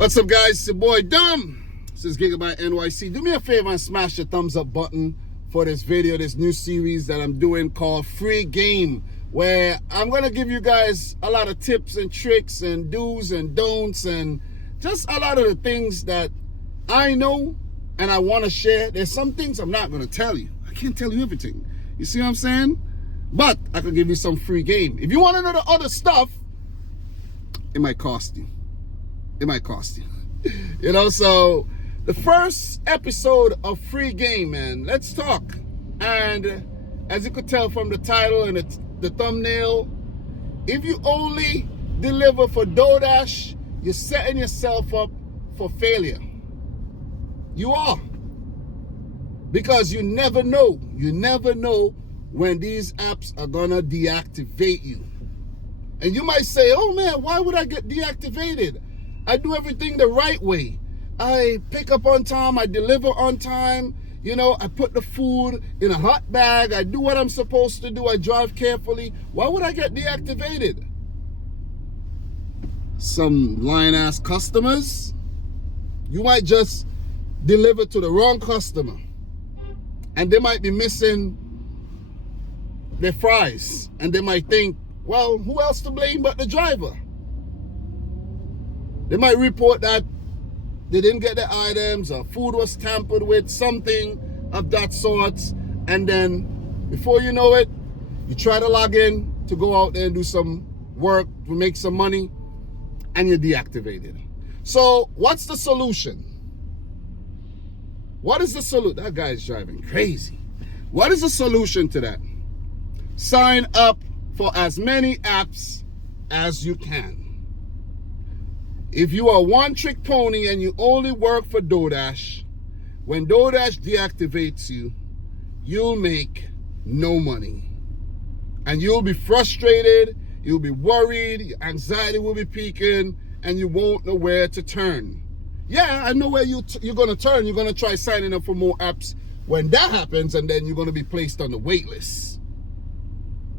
What's up, guys? It's your boy Dom. This is Gigabyte NYC. Do me a favor and smash the thumbs up button for this video, this new series that I'm doing called Free Game, where I'm going to give you guys a lot of tips and tricks and do's and don'ts and just a lot of the things that I know and I want to share. There's some things I'm not going to tell you. I can't tell you everything. You see what I'm saying? But I could give you some free game. If you want to know the other stuff, it might cost you. It might cost you. You know, so the first episode of Free Game, man, let's talk. And as you could tell from the title and the thumbnail, if you only deliver for DoorDash, you're setting yourself up for failure. You are. Because you never know. You never know when these apps are gonna deactivate you. And you might say, oh man, why would I get deactivated? I do everything the right way. I pick up on time, I deliver on time, you know, I put the food in a hot bag, I do what I'm supposed to do, I drive carefully. Why would I get deactivated? Some lying-ass customers, you might just deliver to the wrong customer and they might be missing their fries and they might think, well, who else to blame but the driver? They might report that they didn't get the items or food was tampered with, something of that sort. And then before you know it, you try to log in to go out there and do some work to make some money and you're deactivated. So what's the solution? What is the solution? That guy's driving crazy. What is the solution to that? Sign up for as many apps as you can. If you are one-trick pony and you only work for DoorDash, when DoorDash deactivates you, you'll make no money. And you'll be frustrated, you'll be worried, your anxiety will be peaking, and you won't know where to turn. Yeah, I know where you're going to turn. You're going to try signing up for more apps when that happens, and then you're going to be placed on the wait list.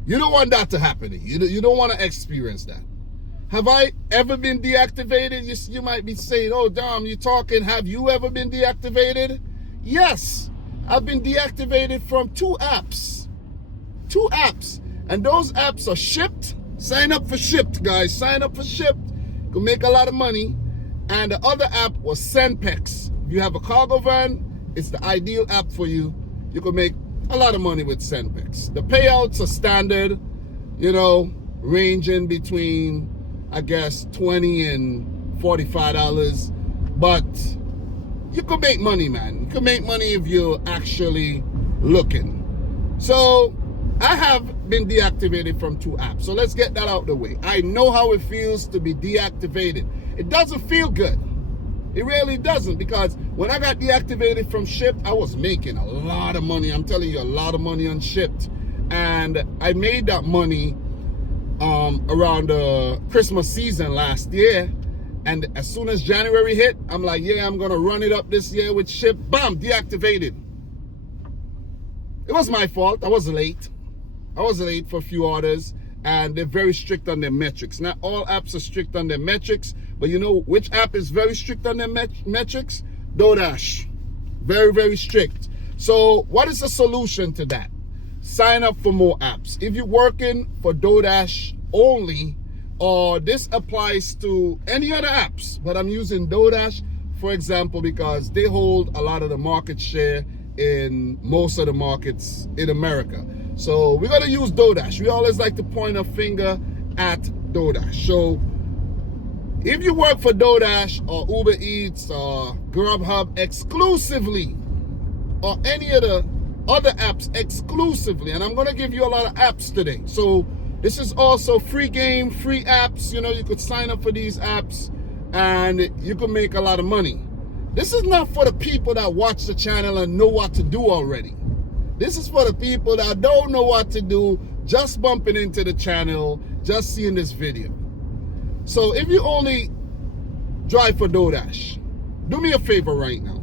You don't want that to happen. You don't want to experience that. Have I ever been deactivated? You might be saying, oh, Dom, you're talking. Have you ever been deactivated? Yes, I've been deactivated from 2 apps. 2 apps. And those apps are Shipped. Sign up for Shipped, guys. Sign up for Shipped. You can make a lot of money. And the other app was Senpex. If you have a cargo van, it's the ideal app for you. You can make a lot of money with Senpex. The payouts are standard, you know, ranging between, I guess, $20 and $45, but you can make money, man. You can make money if you're actually looking. So I have been deactivated from 2 apps. So let's get that out of the way. I know how it feels to be deactivated. It doesn't feel good. It really doesn't, because when I got deactivated from Shipped, I was making a lot of money. I'm telling you, a lot of money on Shipped. And I made that money around the Christmas season last year. And as soon as January hit, I'm like, yeah, I'm gonna run it up this year with Shipped. Bam, deactivated. It was my fault. I was late. I was late for a few orders, and they're very strict on their metrics. Not all apps are strict on their metrics, but you know which app is very strict on their metrics? DoorDash. Very, very strict. So what is the solution to that? Sign up for more apps. If you're working for DoorDash only, or this applies to any other apps, but I'm using DoorDash, for example, because they hold a lot of the market share in most of the markets in America. So we're going to use DoorDash. We always like to point a finger at DoorDash. So if you work for DoorDash or Uber Eats or Grubhub exclusively, or any of the other apps exclusively, and I'm going to give you a lot of apps today. So this is also free game, free apps. You know, you could sign up for these apps and you can make a lot of money. This is not for the people that watch the channel and know what to do already. This is for the people that don't know what to do, just bumping into the channel, just seeing this video. So if you only drive for DoorDash, do me a favor right now.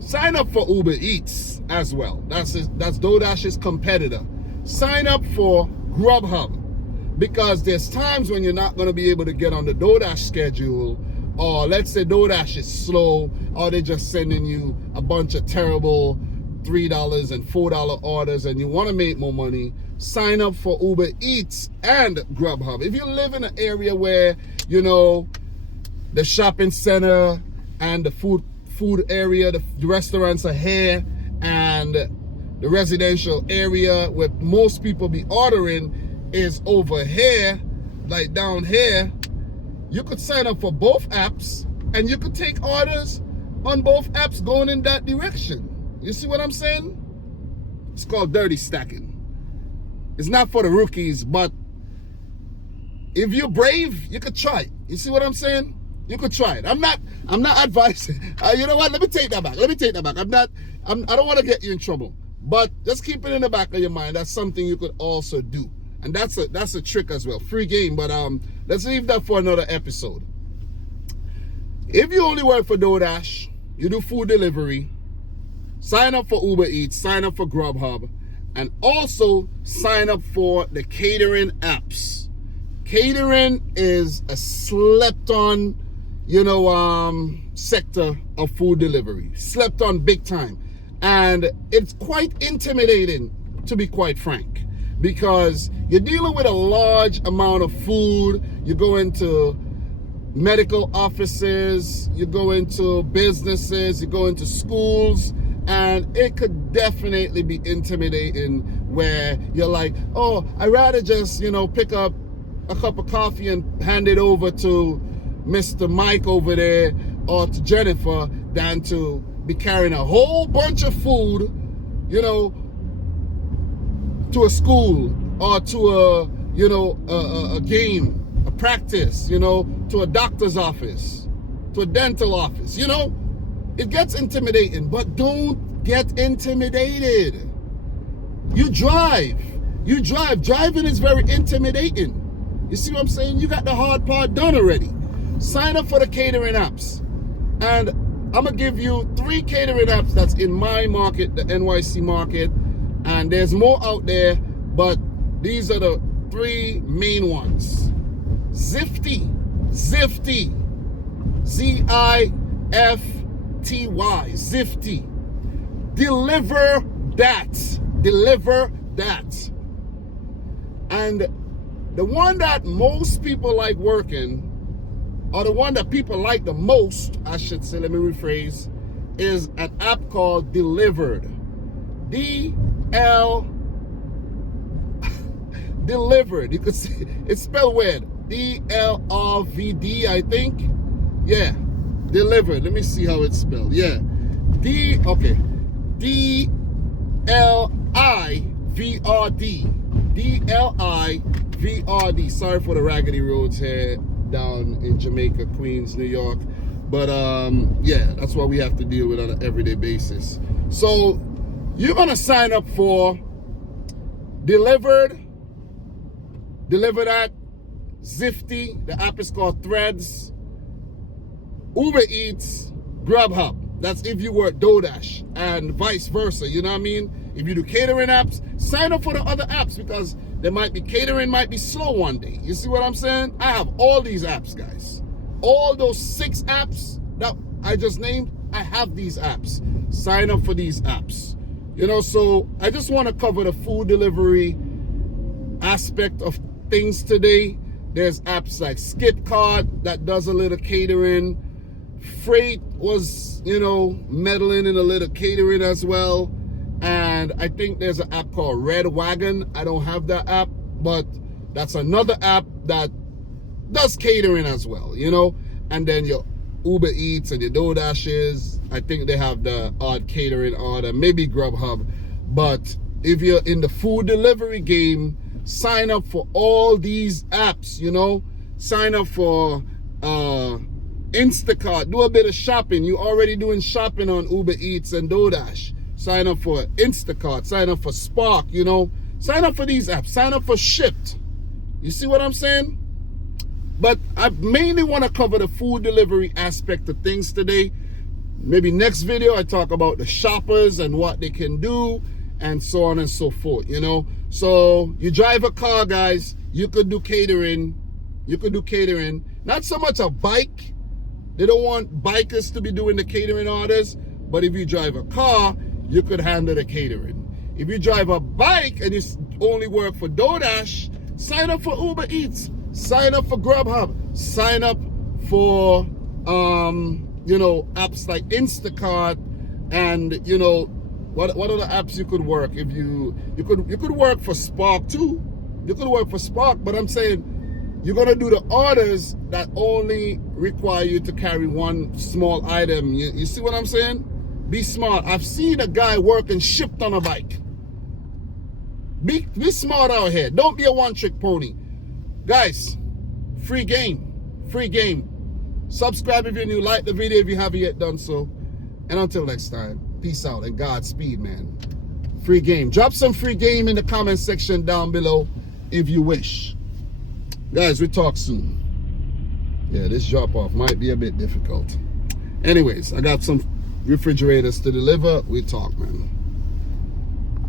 Sign up for Uber Eats as well. That's DoorDash's competitor. Sign up for Grubhub, because there's times when you're not going to be able to get on the DoorDash schedule, or let's say DoorDash is slow, or they're just sending you a bunch of terrible $3 and $4 orders and you want to make more money, sign up for Uber Eats and Grubhub. If you live in an area where, you know, the shopping center and the food area, the restaurants are here, and the residential area where most people be ordering is over here, like down here, you could sign up for both apps and you could take orders on both apps going in that direction. You see what I'm saying? It's called dirty stacking. It's not for the rookies, but if you're brave, you could try it. You see what I'm saying? You could try it. I'm not advising. You know what? Let me take that back. I don't want to get you in trouble. But just keep it in the back of your mind. That's something you could also do. And that's a trick as well. Free game, but let's leave that for another episode. If you only work for DoorDash, you do food delivery, sign up for Uber Eats, sign up for Grubhub, and also sign up for the catering apps. Catering is a slept on, sector of food delivery. Slept on big time. And it's quite intimidating, to be quite frank, because you're dealing with a large amount of food. You go into medical offices, you go into businesses, you go into schools, and it could definitely be intimidating where you're like, oh, I'd rather just, pick up a cup of coffee and hand it over to Mr. Mike over there or to Jennifer than to be carrying a whole bunch of food, to a school or to a game, a practice, to a doctor's office, to a dental office. It gets intimidating, but don't get intimidated. You drive. Driving is very intimidating. You see what I'm saying? You got the hard part done already. Sign up for the catering apps. And I'm going to give you 3 catering apps that's in my market, the NYC market. And there's more out there, but these are the 3 main ones. Zifty. Z-I-F-T-Y. Zifty. Deliver that. And the one that most people like working, or the one that people like the most, I should say, let me rephrase, is an app called Delivered. Delivered. You could see it's spelled weird. D-L-R-V-D, I think. Yeah. Delivered. Let me see how it's spelled. Yeah. D-L-I-V-R-D. D-L-I-V-R-D. Sorry for the raggedy roads here down in Jamaica, Queens, New York. But yeah, that's what we have to deal with on an everyday basis. So you're gonna sign up for Delivered that, Zifty, the app is called Threads, Uber Eats, Grubhub. That's if you work DoorDash, and vice versa. You know what I mean? If you do catering apps, sign up for the other apps, because catering might be slow one day. You see what I'm saying? I have all these apps, guys. All those 6 apps that I just named, I have these apps. Sign up for these apps. So I just want to cover the food delivery aspect of things today. There's apps like Skipcart that does a little catering. Freight was, meddling in a little catering as well. And I think there's an app called Red Wagon. I don't have that app, but that's another app that does catering as well, And then your Uber Eats and your DoorDashes, I think they have the odd catering order, maybe Grubhub. But if you're in the food delivery game, sign up for all these apps, Sign up for Instacart. Do a bit of shopping. You're already doing shopping on Uber Eats and DoorDash. Sign up for Instacart. Sign up for Spark, Sign up for these apps. Sign up for Shipt. You see what I'm saying? But I mainly want to cover the food delivery aspect of things today. Maybe next video I talk about the shoppers and what they can do and so on and so forth, So you drive a car, guys, you could do catering. Not so much a bike. They don't want bikers to be doing the catering orders, but if you drive a car, you could handle the catering. If you drive a bike and you only work for DoorDash, sign up for Uber Eats, sign up for Grubhub, sign up for apps like Instacart, and what other apps you could work. If you could work for Spark too. You could work for Spark, but I'm saying you're gonna do the orders that only require you to carry one small item. You see what I'm saying? Be smart. I've seen a guy work and shipped on a bike. Be smart out here. Don't be a one-trick pony. Guys, free game. Free game. Subscribe if you're new. Like the video if you haven't yet done so. And until next time, peace out and Godspeed, man. Free game. Drop some free game in the comment section down below if you wish. Guys, we talk soon. Yeah, this drop off might be a bit difficult. Anyways, I got some refrigerators to deliver. We talk, man.